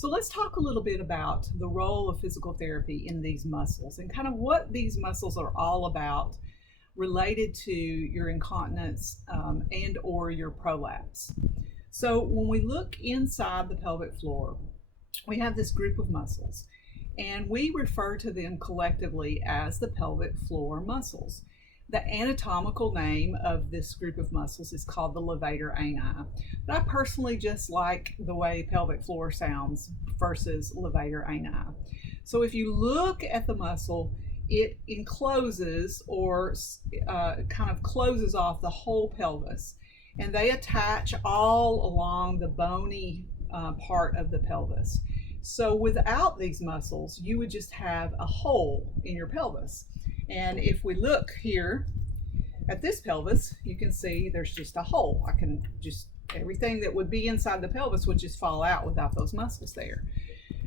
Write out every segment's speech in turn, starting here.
So let's talk a little bit about the role of physical therapy in these muscles and kind of what these muscles are all about related to your incontinence and or your prolapse. So when we look inside the pelvic floor, we have this group of muscles, and we refer to them collectively as the pelvic floor muscles. The anatomical name of this group of muscles is called the levator ani. But I personally just like the way pelvic floor sounds versus levator ani. So if you look at the muscle, it encloses or kind of closes off the whole pelvis, and they attach all along the bony part of the pelvis. So without these muscles, you would just have a hole in your pelvis. And if we look here at this pelvis, you can see there's just a hole. Everything that would be inside the pelvis would just fall out without those muscles there.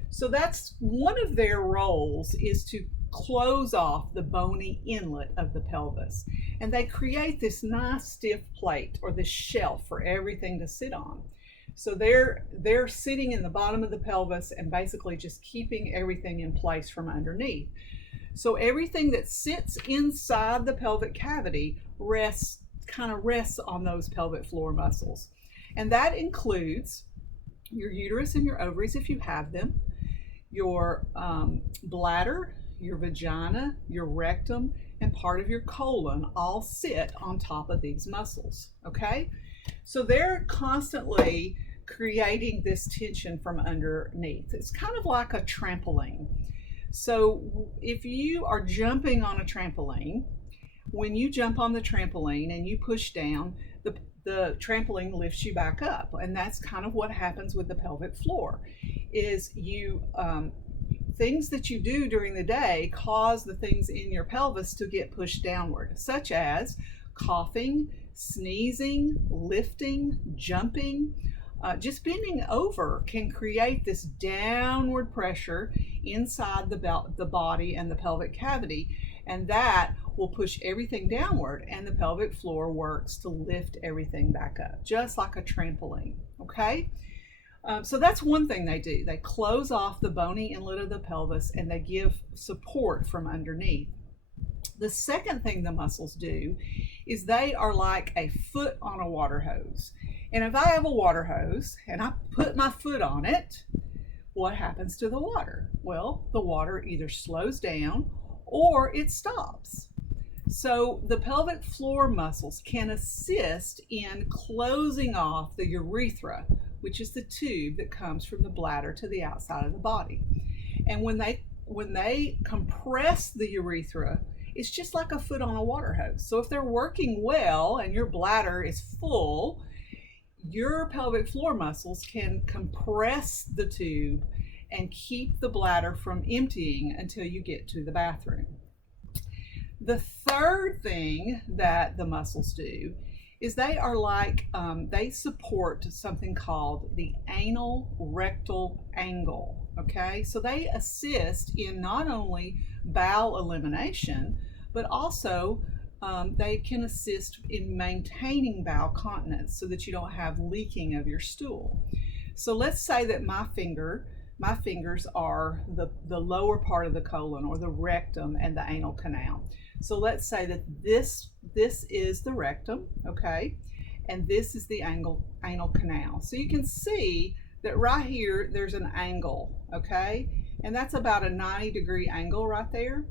So that's one of their roles, is to close off the bony inlet of the pelvis. And they create this nice stiff plate or this shelf for everything to sit on. So they're sitting in the bottom of the pelvis and basically just keeping everything in place from underneath. So everything that sits inside the pelvic cavity rests on those pelvic floor muscles. And that includes your uterus and your ovaries if you have them, your bladder, your vagina, your rectum, and part of your colon all sit on top of these muscles, okay? So they're constantly creating this tension from underneath. It's kind of like a trampoline. So if you are jumping on a trampoline, when you jump on the trampoline and you push down, the trampoline lifts you back up. And that's kind of what happens with the pelvic floor, is things that you do during the day cause the things in your pelvis to get pushed downward, such as coughing, sneezing, lifting, jumping. Just bending over can create this downward pressure inside the body and the pelvic cavity, and that will push everything downward, and the pelvic floor works to lift everything back up, just like a trampoline, okay? So that's one thing they do. They close off the bony inlet of the pelvis and they give support from underneath. The second thing the muscles do is they are like a foot on a water hose. And if I have a water hose and I put my foot on it, what happens to the water? Well, the water either slows down or it stops. So the pelvic floor muscles can assist in closing off the urethra, which is the tube that comes from the bladder to the outside of the body. And when they compress the urethra, it's just like a foot on a water hose. So if they're working well and your bladder is full, your pelvic floor muscles can compress the tube and keep the bladder from emptying until you get to the bathroom. The third thing that the muscles do is they support something called the anal rectal angle, okay? So they assist in not only bowel elimination, but also they can assist in maintaining bowel continence so that you don't have leaking of your stool. So let's say that my fingers are the lower part of the colon, or the rectum and the anal canal. So let's say that this is the rectum, okay, and this is the anal canal. So you can see that right here there's an angle, okay, and that's about a 90-degree angle right there.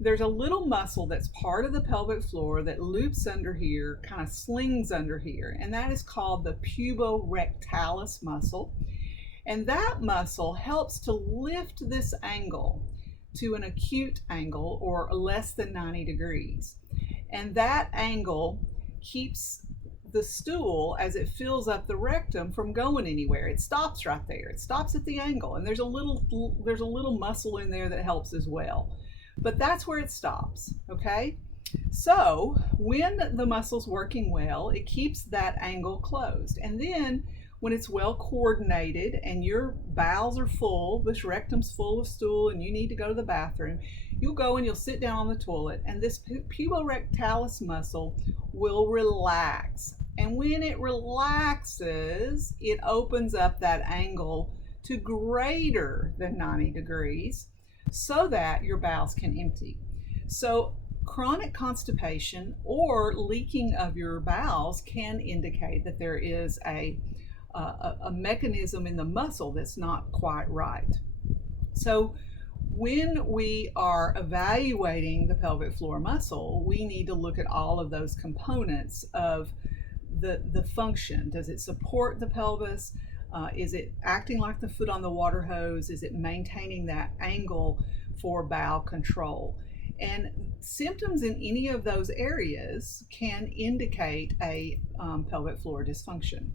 There's a little muscle that's part of the pelvic floor that loops under here, kind of slings under here, and that is called the puborectalis muscle. And that muscle helps to lift this angle to an acute angle, or less than 90 degrees. And that angle keeps the stool, as it fills up the rectum, from going anywhere. It stops right there. It stops at the angle, and there's a little muscle in there that helps as well. But that's where it stops, okay? So when the muscle's working well, it keeps that angle closed. And then when it's well coordinated and your bowels are full, this rectum's full of stool, and you need to go to the bathroom, you'll go and you'll sit down on the toilet, and this puborectalis muscle will relax. And when it relaxes, it opens up that angle to greater than 90 degrees so that your bowels can empty. So chronic constipation or leaking of your bowels can indicate that there is a mechanism in the muscle that's not quite right. So when we are evaluating the pelvic floor muscle, we need to look at all of those components of the function. Does it support the pelvis? Is it acting like the foot on the water hose? Is it maintaining that angle for bowel control? And symptoms in any of those areas can indicate a pelvic floor dysfunction.